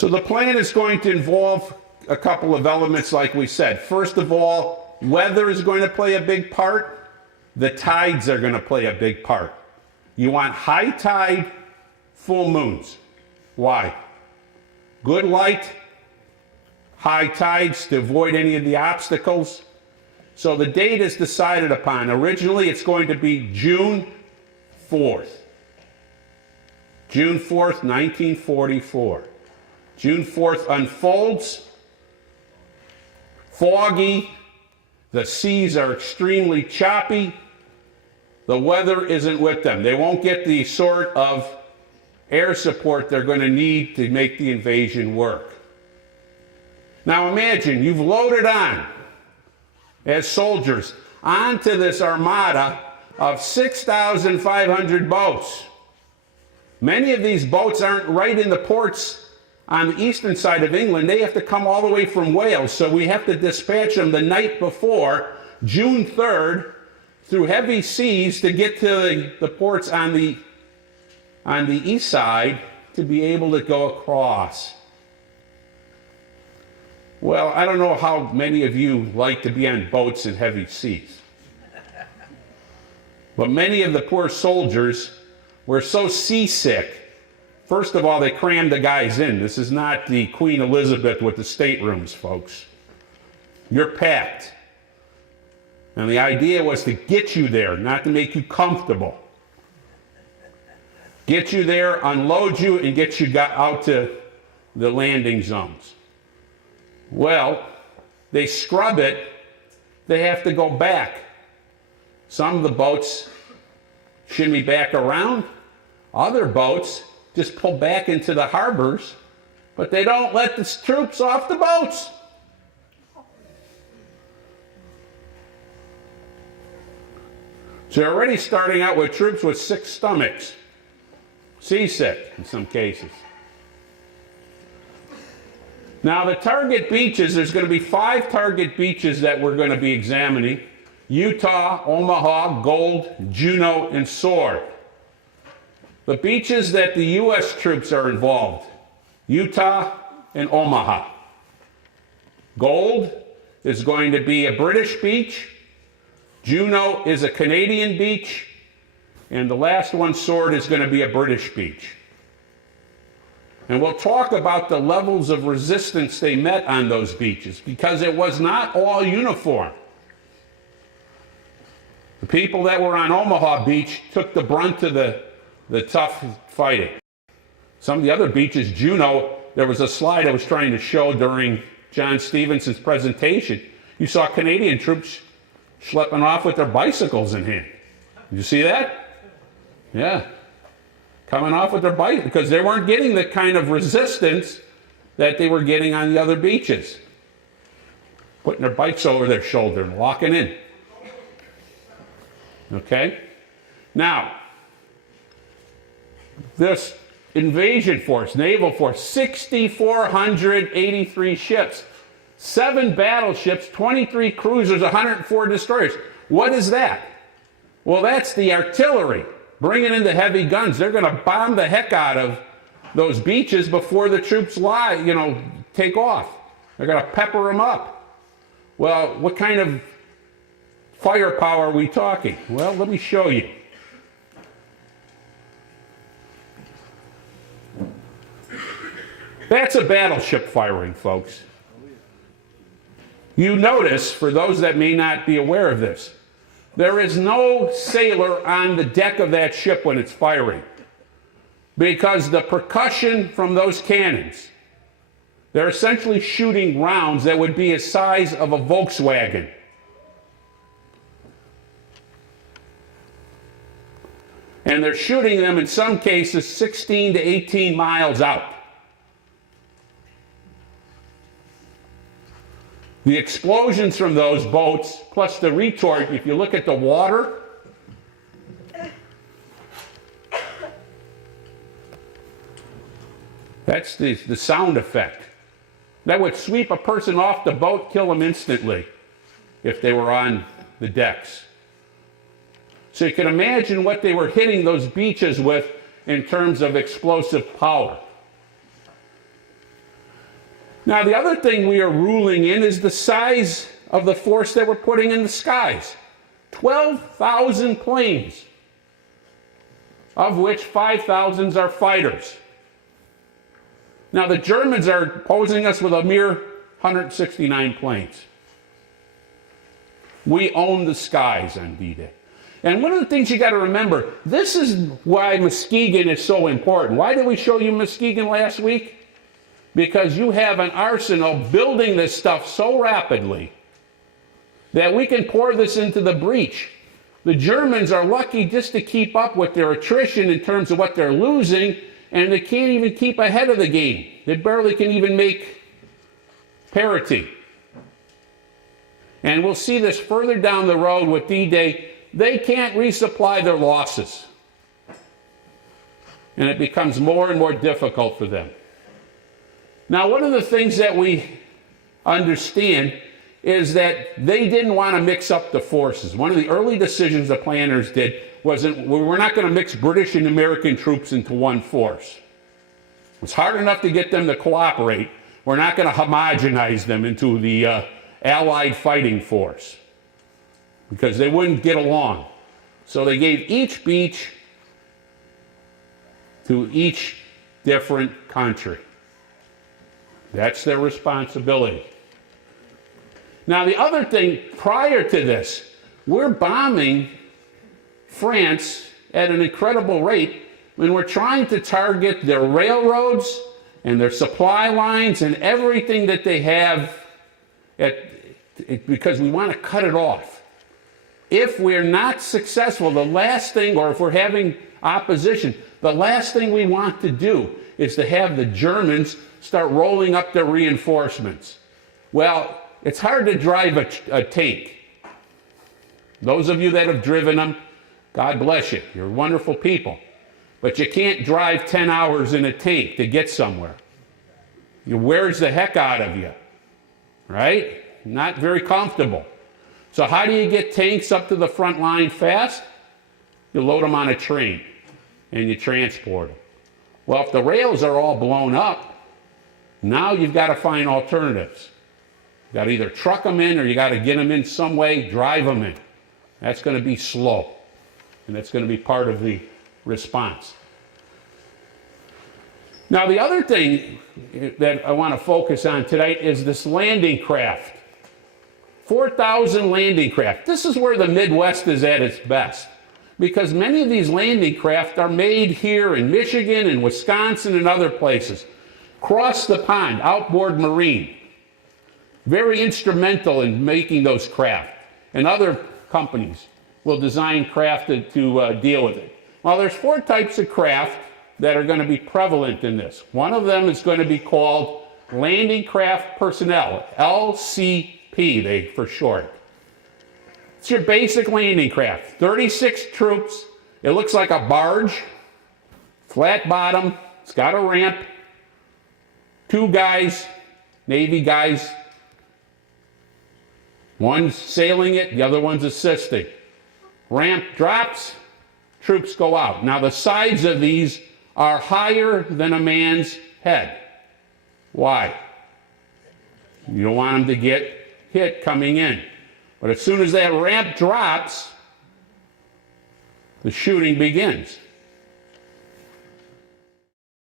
So the plan is going to involve a couple of elements like we said. First of all, weather is going to play a big part. The tides are going to play a big part. You want high tide, full moons. Why? Good light, high tides to avoid any of the obstacles. So the date is decided upon. Originally, it's going to be June 4th. June 4th, 1944. June 4th unfolds. Foggy. The seas are extremely choppy. The weather isn't with them. They won't get the sort of air support they're going to need to make the invasion work. Now imagine you've loaded on as soldiers onto this armada of 6,500 boats. Many of these boats aren't right in the ports on the eastern side of England. They have to come all the way from Wales, so we have to dispatch them the night before, June 3rd, through heavy seas to get to the ports on the east side to be able to go across. Well, I don't know how many of you like to be on boats in heavy seas. But many of the poor soldiers were so seasick. First of all, they crammed the guys in. This is not the Queen Elizabeth with the staterooms, folks. You're packed. And the idea was to get you there, not to make you comfortable. Get you there, unload you, and get you out to the landing zones. Well, they scrub it. They have to go back. Some of the boats shimmy back around. Other boats just pull back into the harbors, but they don't let the troops off the boats. So they're already starting out with troops with sick stomachs, seasick in some cases. Now the target beaches, there's going to be 5 target beaches that we're going to be examining: Utah, Omaha, Gold, Juneau, and Sword. The beaches that the U.S. troops are involved: Utah and Omaha. Gold is going to be a British beach. Juneau is a Canadian beach. And the last one, Sword, is going to be a British beach. And we'll talk about the levels of resistance they met on those beaches, because it was not all uniform. The people that were on Omaha Beach took the brunt of the tough fighting. Some of the other beaches, Juneau, there was a slide I was trying to show during John Stevenson's presentation. You saw Canadian troops schlepping off with their bicycles in hand. Did you see that? Yeah. Coming off with their bike, because they weren't getting the kind of resistance that they were getting on the other beaches. Putting their bikes over their shoulder and walking in. Okay? Now, this invasion force, naval force, 6,483 ships, 7 battleships, 23 cruisers, 104 destroyers. What is that? Well, that's the artillery. Bringing in the heavy guns. They're going to bomb the heck out of those beaches before the troops take off. They're going to pepper them up. Well, what kind of firepower are we talking? Well, let me show you. That's a battleship firing, folks. You notice, for those that may not be aware of this, there is no sailor on the deck of that ship when it's firing, because the percussion from those cannons, they're essentially shooting rounds that would be the size of a Volkswagen. And they're shooting them, in some cases, 16 to 18 miles out. The explosions from those boats, plus the retort, if you look at the water, that's the sound effect. That would sweep a person off the boat, kill them instantly if they were on the decks. So you can imagine what they were hitting those beaches with in terms of explosive power. Now, the other thing we are ruling in is the size of the force that we're putting in the skies. 12,000 planes, of which 5,000 are fighters. Now, the Germans are posing us with a mere 169 planes. We own the skies on D-Day. And one of the things you got to remember, this is why Muskegon is so important. Why did we show you Muskegon last week? Because you have an arsenal building this stuff so rapidly that we can pour this into the breach. The Germans are lucky just to keep up with their attrition in terms of what they're losing, and they can't even keep ahead of the game. They barely can even make parity. And we'll see this further down the road with D-Day. They can't resupply their losses. And it becomes more and more difficult for them. Now, one of the things that we understand is that they didn't want to mix up the forces. One of the early decisions the planners did was that we're not going to mix British and American troops into one force. It was hard enough to get them to cooperate. We're not going to homogenize them into the Allied fighting force because they wouldn't get along. So they gave each beach to each different country. That's their responsibility. Now, the other thing, prior to this, we're bombing France at an incredible rate when we're trying to target their railroads and their supply lines and everything that they have because we want to cut it off. If we're not successful, the last thing, or if we're having opposition, the last thing we want to do is to have the Germans start rolling up their reinforcements. Well, it's hard to drive a tank. Those of you that have driven them, God bless you. You're wonderful people. But you can't drive 10 hours in a tank to get somewhere. It wears the heck out of you, right? Not very comfortable. So how do you get tanks up to the front line fast? You load them on a train and you transport them. Well, if the rails are all blown up, now you've got to find alternatives. You've got to either truck them in or you got to get them in some way, drive them in. That's going to be slow. And that's going to be part of the response. Now, the other thing that I want to focus on today is this landing craft. 4,000 landing craft. This is where the Midwest is at its best, because many of these landing craft are made here in Michigan and Wisconsin and other places. Across the pond, Outboard Marine, very instrumental in making those craft, and other companies will design craft to deal with it. Well, there's 4 types of craft that are going to be prevalent in this. One of them is going to be called Landing Craft Personnel, LCP for short. It's your basic landing craft. 36 troops. It looks like a barge, flat bottom. It's got a ramp. 2 guys, Navy guys. One's sailing it, the other one's assisting. Ramp drops, troops go out. Now the sides of these are higher than a man's head. Why? You don't want them to get hit coming in. But as soon as that ramp drops, the shooting begins.